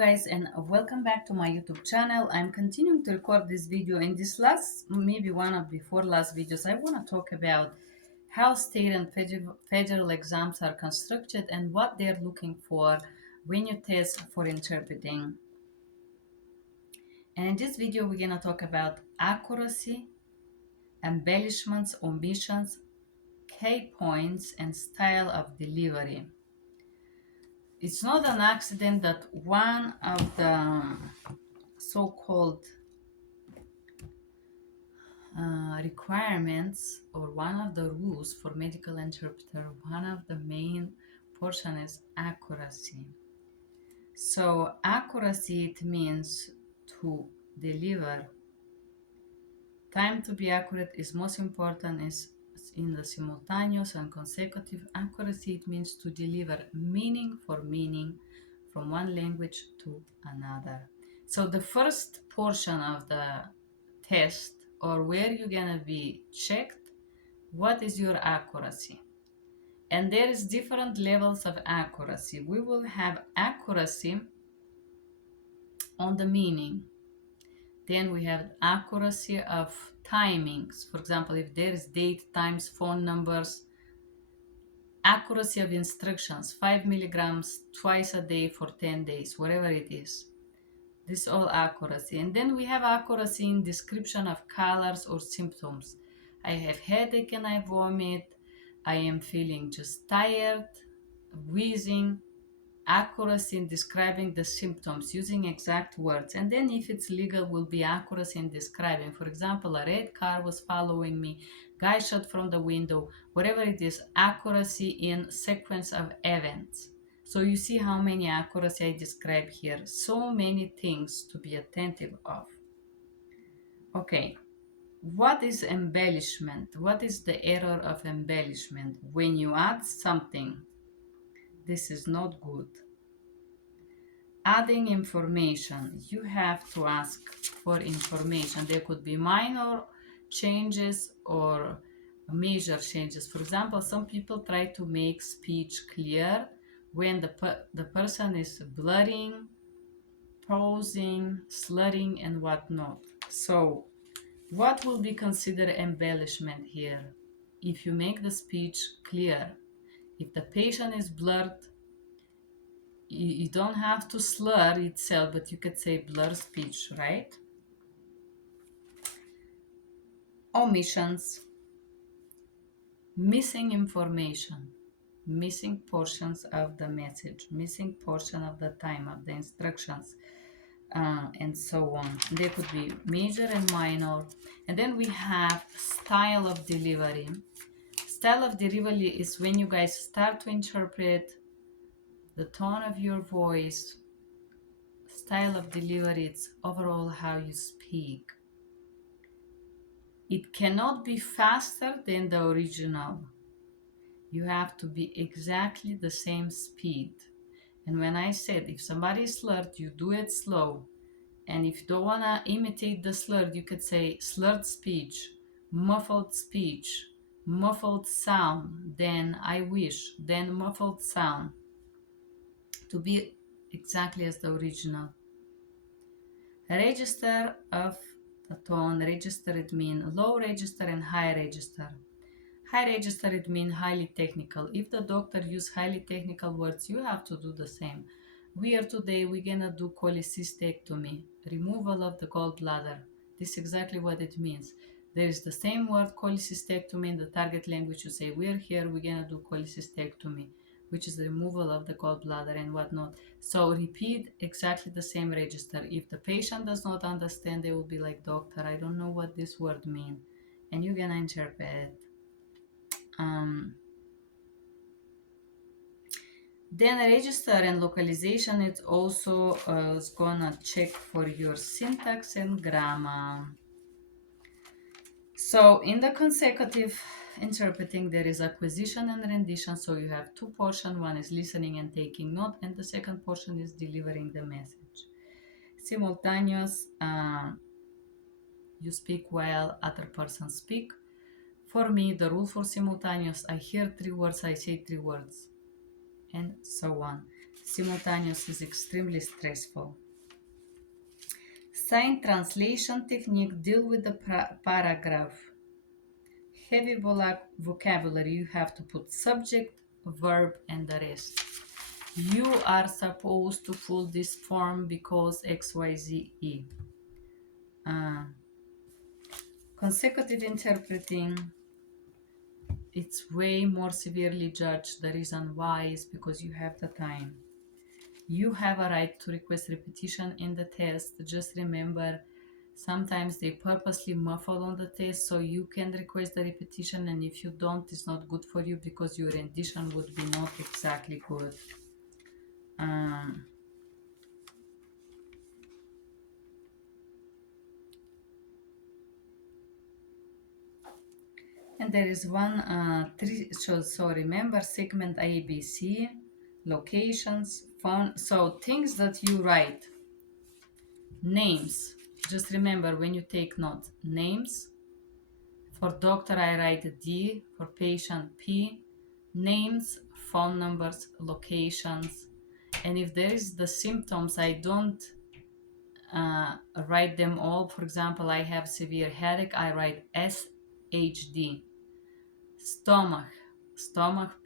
guys, and welcome back to my YouTube channel. I'm continuing to record this video. In this last, maybe one of before last videos, I want to talk about how state and federal exams are constructed and what they're looking for when you test for interpreting. And in this video, we're going to talk about accuracy, embellishments, omissions, key points, and style of delivery. It's not an accident that one of the so-called requirements or one of the rules for medical interpreter, one of the main portion is accuracy. So accuracy, it means to deliver. Time to be accurate is most important is in the simultaneous and consecutive. Accuracy, it means to deliver meaning for meaning from one language to another. So the first portion of the test, or where you're gonna be checked, what is your accuracy? And there is different levels of accuracy. We will have accuracy on the meaning. Then we have accuracy of timings. For example, if there is date, times, phone numbers. Accuracy of instructions, 5 milligrams twice a day for 10 days, whatever it is. This is all accuracy. And then we have accuracy in description of colors or symptoms. I have headache and I vomit. I am feeling just tired, wheezing. Accuracy in describing the symptoms using exact words. And then if it's legal, will be accuracy in describing. For example, a red car was following me, guy shot from the window, whatever it is, accuracy in sequence of events. So you see how many accuracy I describe here. So many things to be attentive of. Okay, what is embellishment? What is the error of embellishment? When you add something, this is not good. Adding information, you have to ask for information. There could be minor changes or major changes. For example, some people try to make speech clear when the person is blurring, pausing, slurring, and whatnot. So what will be considered embellishment here? If you make the speech clear, if the patient is blurred, you don't have to slur itself, but you could say blur speech, right? Omissions, missing information, missing portions of the message, missing portion of the time of the instructions, and so on. There could be major and minor. And then we have style of delivery. Style of delivery is when you guys start to interpret the tone of your voice. Style of delivery, it's overall how you speak. It cannot be faster than the original. You have to be exactly the same speed. And when I said if somebody is slurred, you do it slow. And if you don't want to imitate the slurred, you could say slurred speech, muffled speech, muffled sound, then I wish, then muffled sound. To be exactly as the original. Register of the tone. Register, it means low register and high register. High register, it means highly technical. If the doctor use highly technical words, you have to do the same. Today we're gonna do cholecystectomy, removal of the gallbladder. This is exactly what it means. There is the same word cholecystectomy in the target language. You say we're gonna do cholecystectomy, which is the removal of the gallbladder and whatnot. So repeat exactly the same register. If the patient does not understand, they will be like, doctor, I don't know what this word means. And you're gonna interpret. Then register and localization, it also is gonna check for your syntax and grammar. So in the consecutive interpreting, there is acquisition and rendition. So you have two portions. One is listening and taking note, and the second portion is delivering the message. Simultaneous, you speak while other person speak. For me, the rule for simultaneous, I hear 3 words, I say 3 words, and so on. Simultaneous is extremely stressful. Sign translation technique, deal with the paragraph. Heavy vocabulary, you have to put subject, verb, and the rest. You are supposed to fill this form because XYZE. Consecutive interpreting, it's way more severely judged. The reason why is because you have the time. You have a right to request repetition in the test. Just remember, sometimes they purposely muffle on the test so you can request the repetition, and if you don't, it's not good for you because your rendition would be not exactly good. And there is one, so remember segment A, B, C, locations, phone, so things that you write. Names, just remember when you take notes, names. For doctor, I write D, for patient P, names, phone numbers, locations. And if there is the symptoms, I don't write them all. For example, I have severe headache, I write SHD. Stomach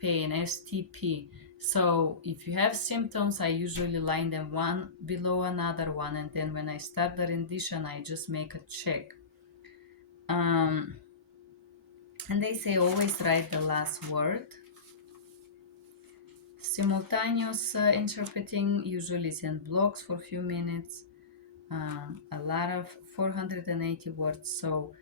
pain, STP. So if you have symptoms, I usually line them one below another one, and then when I start the rendition, I just make a check. And they say always write the last word. Simultaneous interpreting usually is in blocks for a few minutes. A lot of 480 words. So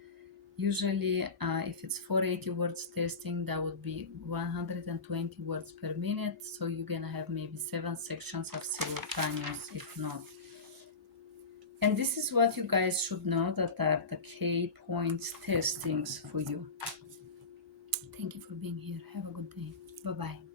usually if it's 480 words testing, that would be 120 words per minute. So you're gonna have maybe 7 sections of simultaneous, if not. And this is what you guys should know, that are the K points testings for you. Thank you for being here. Have a good day. Bye-bye.